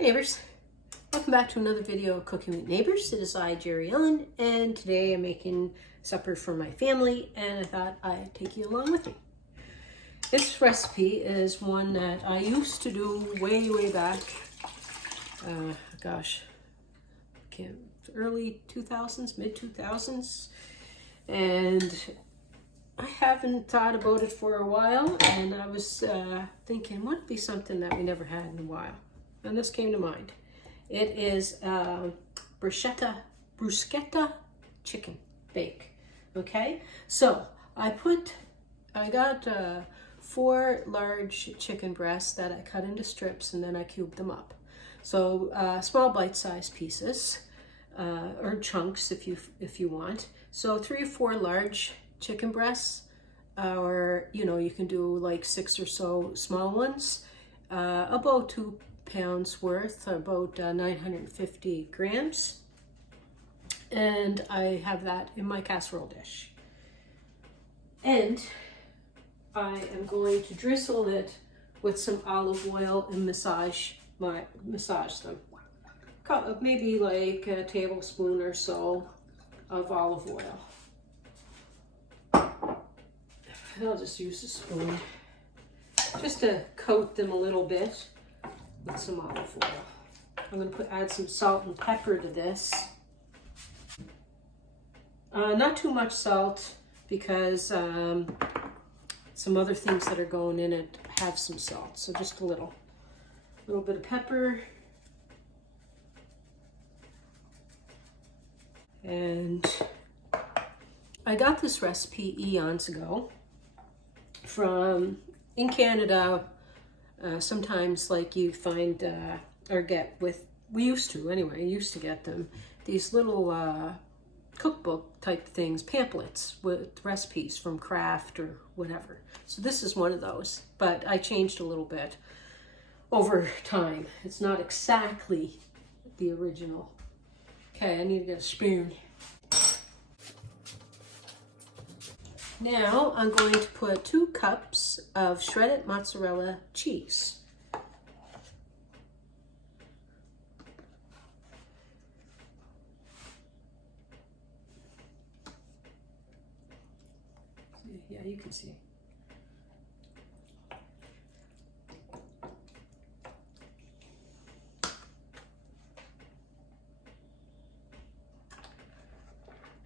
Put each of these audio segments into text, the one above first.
Hi neighbors, welcome back to another video of Cooking with Neighbors. It is I, Jerry Ellen, and today I'm making supper for my family, and I thought I'd take you along with me. This recipe is one that I used to do way back, early 2000s, mid 2000s, and I haven't thought about it for a while, and I was thinking, what would be something that we never had in a while? And this came to mind. It is Bruschetta Chicken Bake. Okay, so I got 4 large chicken breasts that I cut into strips, and then I cubed them up. So small bite-sized pieces or chunks if you want. So 3 or 4 large chicken breasts, or you can do like 6 or so small ones, about 2 pounds worth, about 950 grams, and I have that in my casserole dish. And I am going to drizzle it with some olive oil and massage them. Maybe like a tablespoon or so of olive oil. I'll just use a spoon just to coat them a little bit with some olive oil. I'm going to add some salt and pepper to this. Not too much salt, because some other things that are going in it have some salt, so just a little bit of pepper. And I got this recipe eons ago from, in Canada, sometimes like you find or get with, we used to get them, these little cookbook type things, pamphlets with recipes from Kraft or whatever. So this is one of those, but I changed a little bit over time. It's not exactly the original. Okay, I need to get a spoon. Now I'm going to put 2 cups of shredded mozzarella cheese. Yeah, you can see.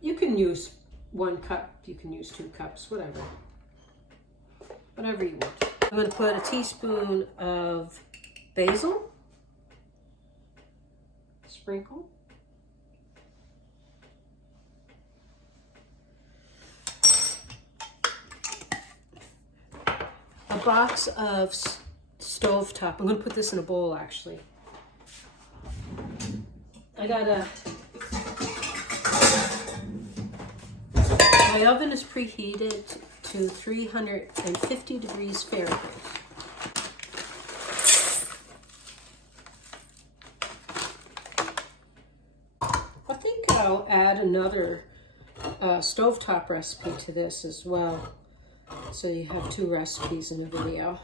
You can use 1 cup, you can use 2 cups, whatever you want. I'm going to put a teaspoon of basil, sprinkle, a box of stovetop. I'm going to put this in a bowl actually. My oven is preheated to 350 degrees Fahrenheit. I think I'll add another stovetop recipe to this as well, so you have 2 recipes in a video.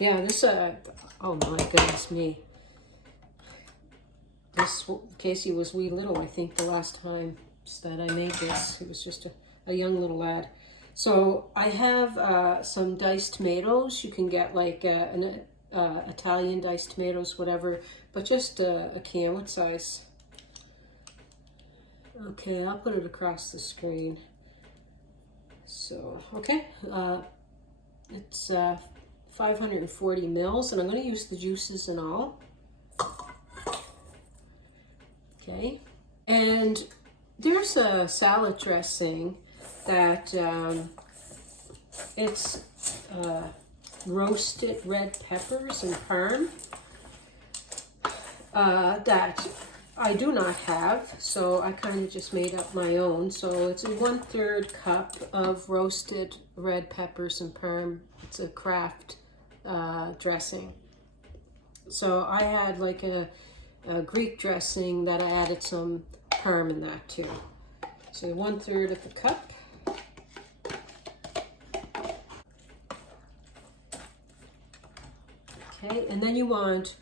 Yeah, this, oh my goodness me. This, Casey was wee little, I think, the last time that I made this. He was just a young little lad. So I have some diced tomatoes. You can get like Italian diced tomatoes, whatever, but just a can. What size? Okay, I'll put it across the screen. So, okay, it's 540 mils, and I'm going to use the juices and all. Okay, and there's a salad dressing that it's roasted red peppers and parm that I do not have, so I kind of just made up my own. So it's a 1/3 cup of roasted red peppers and parm. It's a Kraft dressing. So I had like a Greek dressing that I added some parm in that too. So 1/3 of the cup. Okay, and then you want,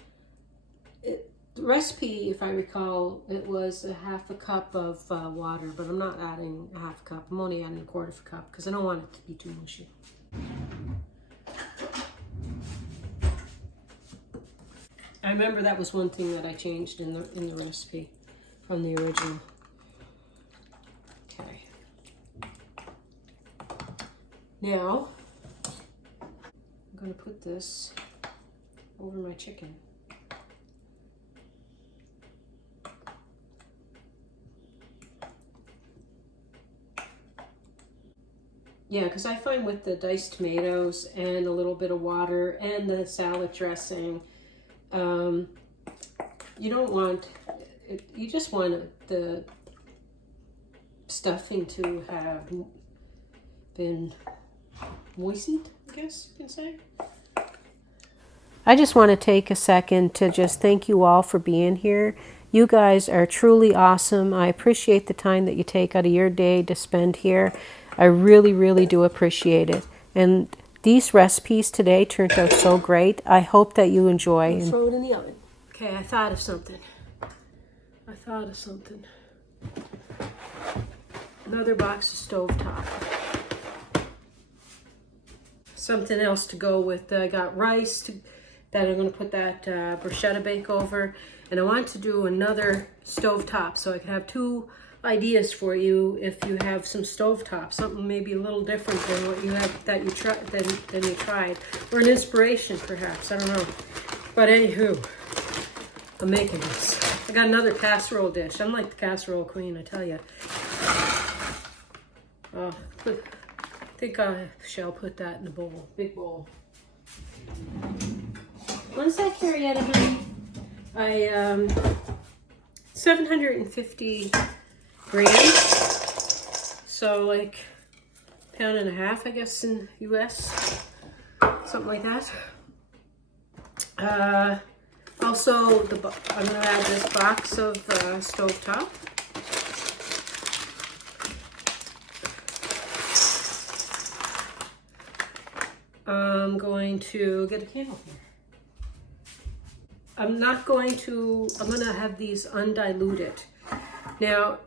the recipe, if I recall, it was a half a cup of water, but I'm not adding a half a cup. I'm only adding a quarter of a cup because I don't want it to be too mushy. I remember that was one thing that I changed in the recipe from the original. Okay. Now, I'm going to put this over my chicken. Yeah, because I find with the diced tomatoes and a little bit of water and the salad dressing, you don't want it, you just want the stuffing to have been moistened, I guess you can say. I just want to take a second to just thank you all for being here. You guys are truly awesome. I appreciate the time that you take out of your day to spend here. I really, really do appreciate it. And these recipes today turned out so great. I hope that you enjoy. And throw it in the oven. Okay, I thought of something. Another box of stovetop. Something else to go with. I got rice that I'm going to put that bruschetta bake over. And I want to do another stovetop so I can have two ideas for you if you have some stovetop, something maybe a little different than what you have that you tried than you tried, or an inspiration perhaps, I don't know. But anywho, I'm making this. I got another casserole dish. I'm like the casserole queen, I tell you. I think I shall put that in a bowl, big bowl. Once I carry out, honey, I 750 grams, so like £1.5 pounds, I guess, in US, something like that. Also, I'm going to add this box of stovetop. I'm going to get a candle here. I'm going to have these undiluted. Now,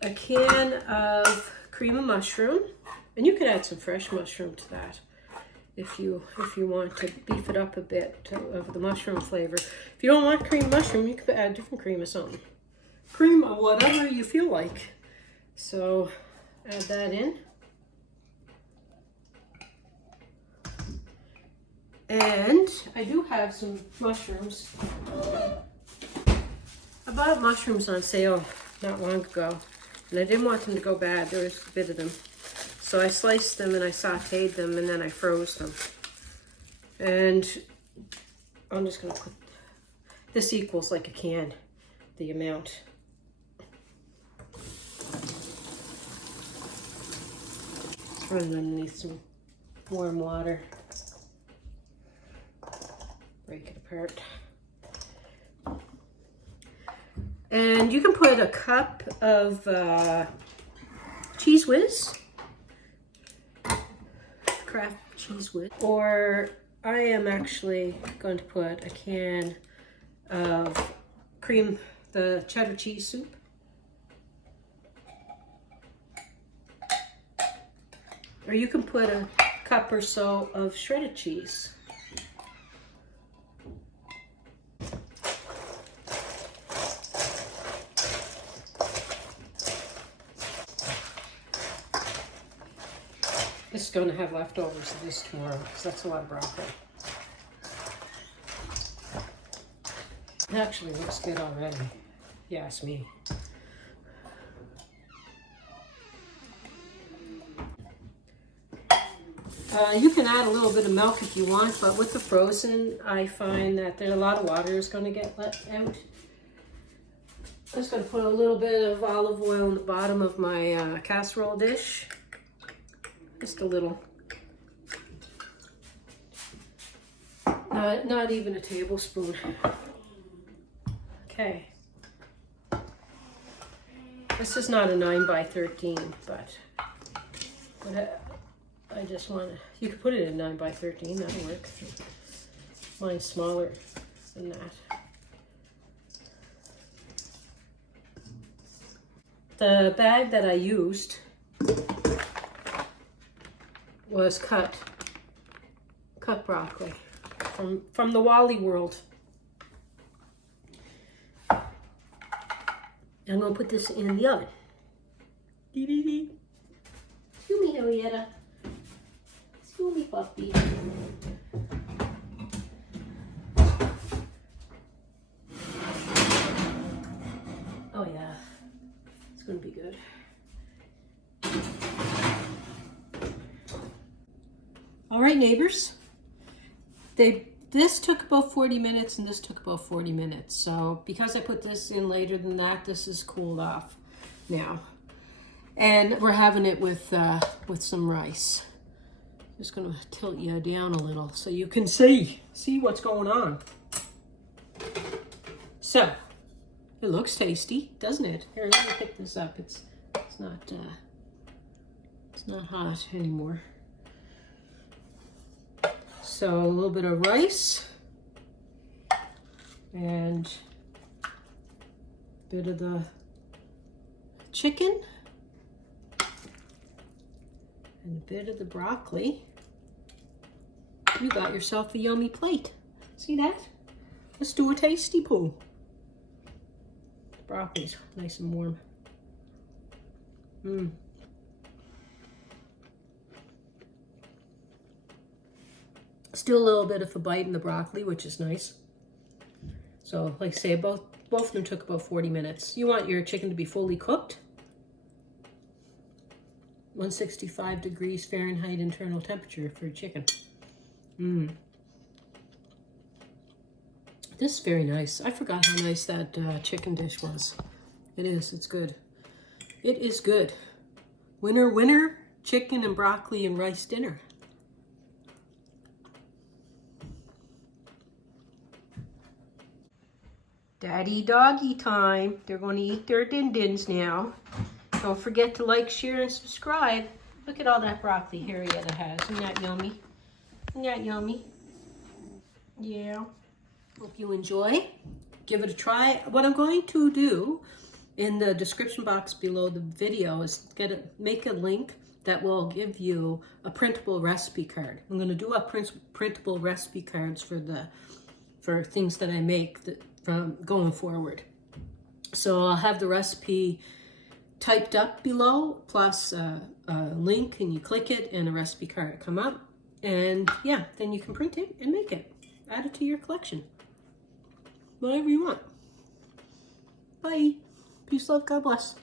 a can of cream of mushroom, and you could add some fresh mushroom to that if you want to beef it up a bit of the mushroom flavor. If you don't want cream mushroom, you could add different cream or something. Cream of whatever you feel like. So add that in. And I do have some mushrooms. I bought mushrooms on sale not long ago, and I didn't want them to go bad. There was a bit of them. So I sliced them and I sauteed them and then I froze them. And I'm just gonna put, this equals like a can, the amount. Run underneath some warm water. Break it apart. And you can put a cup of Cheese Whiz, Kraft Cheese Whiz, or I am actually going to put a can of the cheddar cheese soup. Or you can put a cup or so of shredded cheese. This is going to have leftovers of this tomorrow because that's a lot of broccoli. It actually looks good already, if you ask me. You can add a little bit of milk if you want, but with the frozen, I find that there's a lot of water is going to get let out. I'm just going to put a little bit of olive oil in the bottom of my casserole dish. Just a little. Not even a tablespoon. Okay. This is not a 9 by 13, but I just want to, you could put it in 9 by 13, that'll work. Mine's smaller than that. The bag that I used was cut broccoli from the Wally World. I'm going to put this in the oven. Excuse me, Henrietta. Excuse me, puppy. Oh yeah, it's going to be good. All right, neighbors. This took about 40 minutes and this took about 40 minutes. So because I put this in later than that, this is cooled off now. And we're having it with some rice. Just gonna tilt you down a little so you can see what's going on. So, it looks tasty, doesn't it? Here, let me pick this up. It's not hot anymore. So a little bit of rice and a bit of the chicken and a bit of the broccoli. You got yourself a yummy plate. See that? Let's do a tasty poo. The broccoli's nice and warm. Still a little bit of a bite in the broccoli, which is nice. So, like I say, both of them took about 40 minutes. You want your chicken to be fully cooked. 165 degrees Fahrenheit internal temperature for chicken. This is very nice. I forgot how nice that chicken dish was. It is. It's good. It is good. Winner, winner, chicken and broccoli and rice dinner. Daddy doggy time. They're going to eat their din-dins now. Don't forget to like, share, and subscribe. Look at all that broccoli Harrietta has. Isn't that yummy? Isn't that yummy? Yeah. Hope you enjoy. Give it a try. What I'm going to do in the description box below the video is make a link that will give you a printable recipe card. I'm going to do up printable recipe cards for things that I make from going forward. So I'll have the recipe typed up below, plus a link, and you click it and a recipe card will come up. And yeah, then you can print it and make it. Add it to your collection. Whatever you want. Bye. Peace, love, God bless.